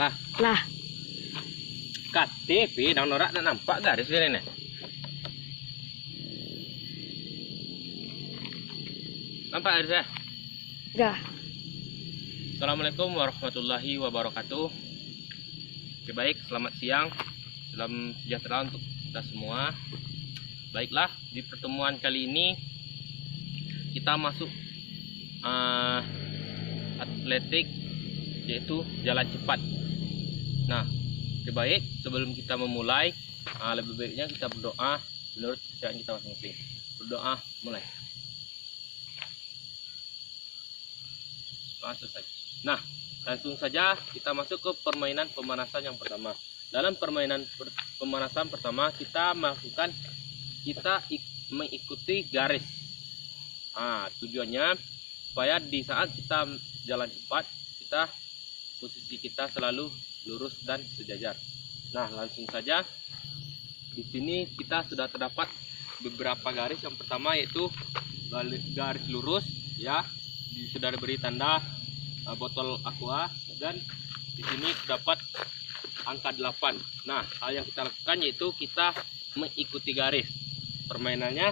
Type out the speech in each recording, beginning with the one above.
Lah, Lah, KTP dan norak nak nampak garis ini nih. Nampak garisnya? enggak. Assalamualaikum warahmatullahi wabarakatuh. Oke, baik, selamat siang. Salam sejahtera untuk kita semua. Baiklah, di pertemuan kali ini kita masuk atletik, yaitu jalan cepat. Nah, oke, baik, sebelum kita memulai, lebih baiknya kita berdoa menurut kepercayaan kita masing-masing. Berdoa, mulai. Selesai. Nah, langsung saja kita masuk ke permainan pemanasan yang pertama. Dalam permainan pemanasan pertama kita mengikuti garis. Tujuannya supaya di saat kita jalan cepat, posisi kita selalu lurus dan sejajar. Nah, langsung saja. Di sini kita sudah terdapat beberapa garis. Yang pertama yaitu garis lurus, ya. Sudah diberi tanda botol aqua, dan di sini terdapat angka 8. Nah, hal yang kita lakukan yaitu kita mengikuti garis permainannya.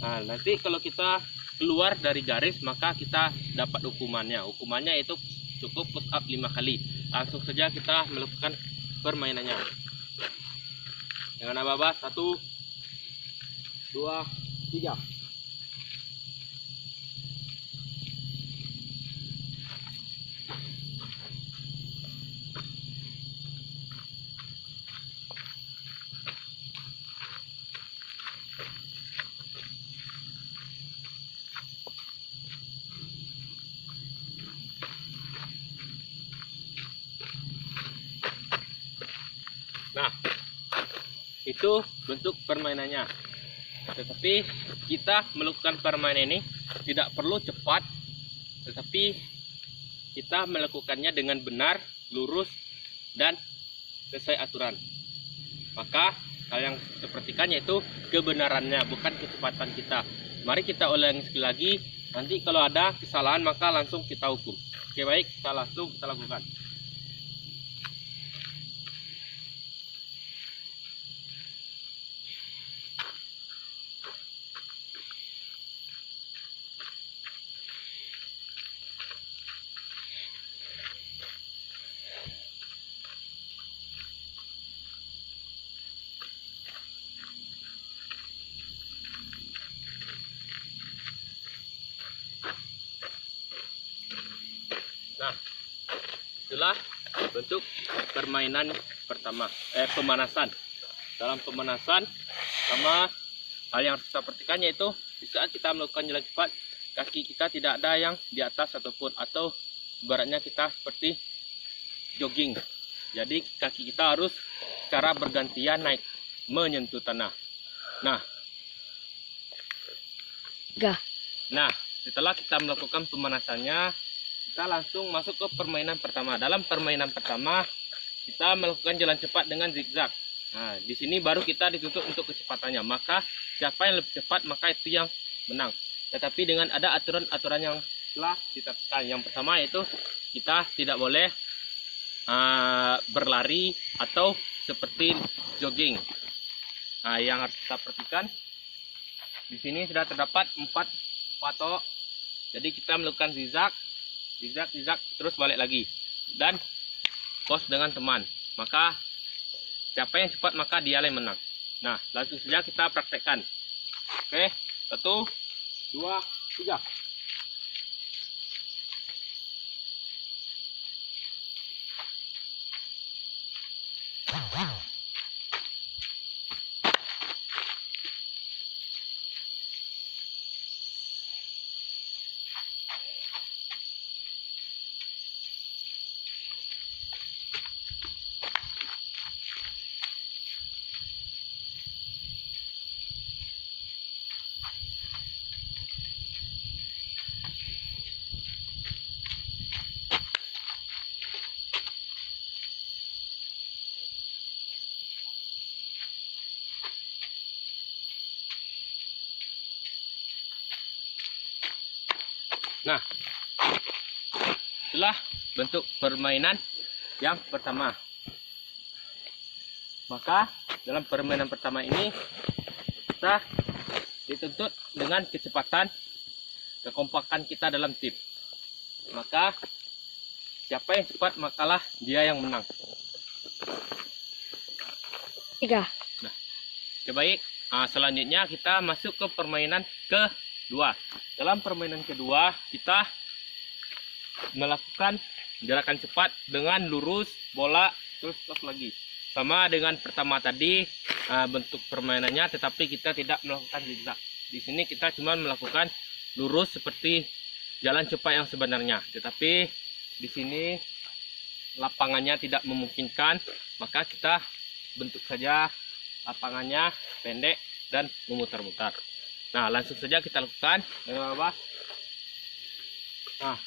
Nah, nanti kalau kita keluar dari garis maka kita dapat hukumannya itu cukup push up 5 kali. Langsung saja kita melakukan permainannya dengan ababa. 1 2 3. Nah, itu bentuk permainannya. Tetapi kita melakukan permainan ini tidak perlu cepat, tetapi kita melakukannya dengan benar, lurus, dan sesuai aturan. Maka hal yang kita perhatikan yaitu kebenarannya, bukan kecepatan kita. Mari kita ulangi sekali lagi. Nanti kalau ada kesalahan maka langsung kita hukum. Oke, baik, kita lakukan. Nah, itulah bentuk permainan pertama, pemanasan. Dalam pemanasan, sama hal yang harus kita perhatikan yaitu di saat kita melakukan jalan cepat, kaki kita tidak ada yang di atas atau ibaratnya kita seperti jogging. Jadi kaki kita harus secara bergantian naik menyentuh tanah. Nah, setelah kita melakukan pemanasannya, kita langsung masuk ke permainan pertama. Dalam permainan pertama, kita melakukan jalan cepat dengan zigzag. Nah, di sini baru kita dituntut untuk kecepatannya. Maka siapa yang lebih cepat maka itu yang menang. Tetapi dengan ada aturan-aturan yang telah ditetapkan. Yang pertama yaitu kita tidak boleh berlari atau seperti jogging. Nah, yang harus kita perhatikan di sini sudah terdapat 4 patok. Jadi kita melakukan zigzag, terus balik lagi, dan pos dengan teman. Maka siapa yang cepat maka dia yang menang. Nah, langsung saja kita praktekkan. Oke, 1 2 3. Nah, itulah bentuk permainan yang pertama. Maka dalam permainan pertama ini kita dituntut dengan kecepatan, kekompakan kita dalam tim. Maka siapa yang cepat makalah dia yang menang. 3. Nah, oke baik. Selanjutnya kita masuk ke permainan kedua. Dalam permainan kedua kita melakukan gerakan cepat dengan lurus bola terus lagi. Sama dengan pertama tadi bentuk permainannya, tetapi kita tidak melakukan zigzag. Di sini kita cuma melakukan lurus seperti jalan cepat yang sebenarnya, tetapi di sini lapangannya tidak memungkinkan, maka kita bentuk saja lapangannya pendek dan memutar-mutar. Nah, langsung saja kita lakukan. Nah,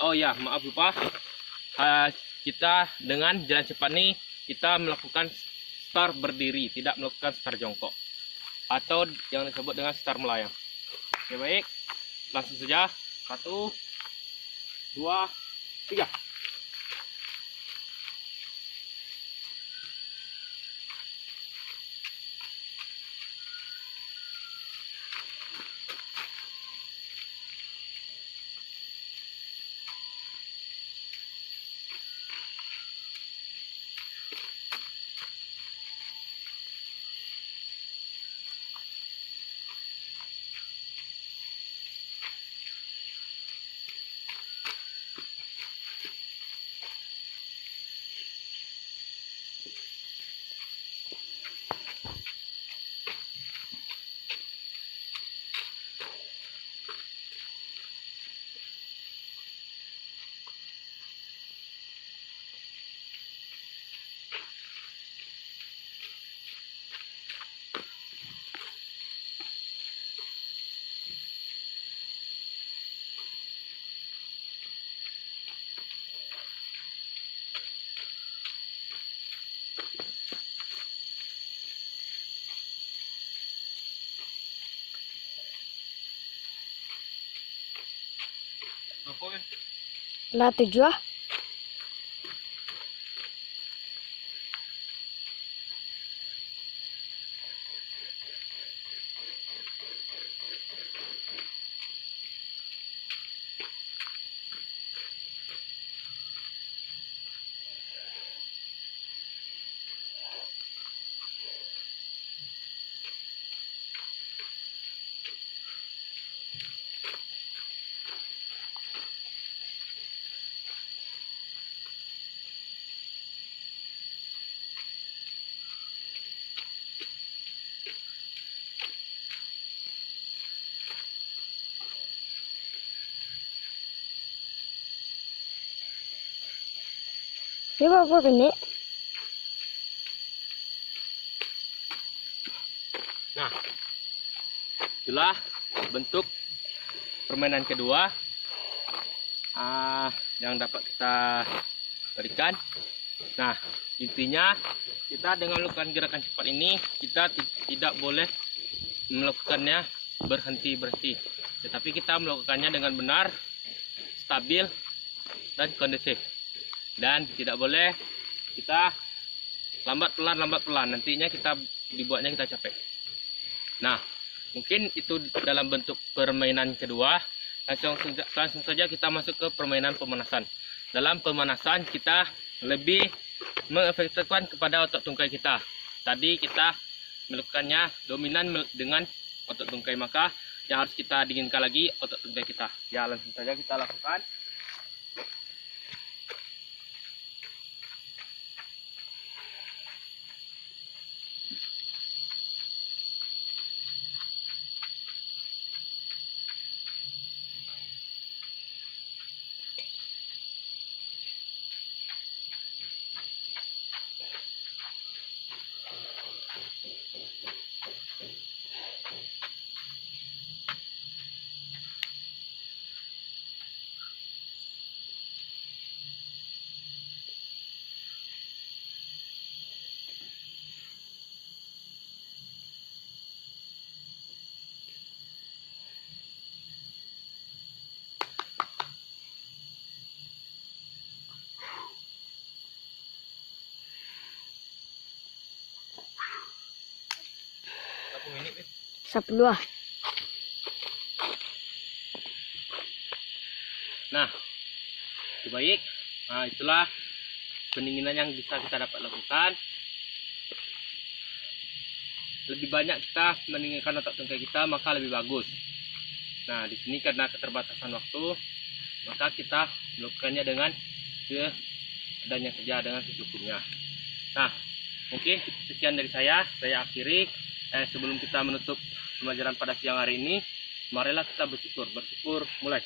oh ya, maaf lupa. Kita dengan jalan cepat ini kita melakukan start berdiri, tidak melakukan start jongkok atau yang disebut dengan start melayang. Oke baik, langsung saja. 1, 2, 3. Lah 7. Ini berapa menit? Nah, itulah bentuk permainan kedua yang dapat kita berikan. Nah, intinya kita dengan melakukan gerakan cepat ini kita tidak boleh melakukannya berhenti-berhenti, tetapi kita melakukannya dengan benar, stabil dan kondusif, dan tidak boleh kita lambat pelan, nantinya kita dibuatnya kita capek. Nah, mungkin itu dalam bentuk permainan kedua. Langsung saja kita masuk ke permainan pemanasan. Dalam pemanasan kita lebih mengefektifkan kepada otot tungkai kita. Tadi kita melakukannya dominan dengan otot tungkai, maka yang harus kita dinginkan lagi otot tungkai kita. Ya, langsung saja kita lakukan. 10 ah. Nah, itu baik. Nah, itulah pendinginan yang bisa kita dapat lakukan. Lebih banyak kita mendinginkan otot tungkai kita, maka lebih bagus. Nah, di sini karena keterbatasan waktu, maka kita melakukannya dengan seadanya saja, dengan secukupnya. Nah, mungkin sekian dari saya akhiri. Sebelum kita menutup pembelajaran pada siang hari ini, marilah kita bersyukur mulai.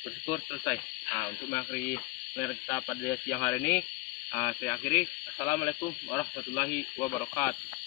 Bersyukur selesai. Nah, untuk mengakhiri pembelajaran kita pada siang hari ini, saya akhiri. Assalamualaikum warahmatullahi wabarakatuh.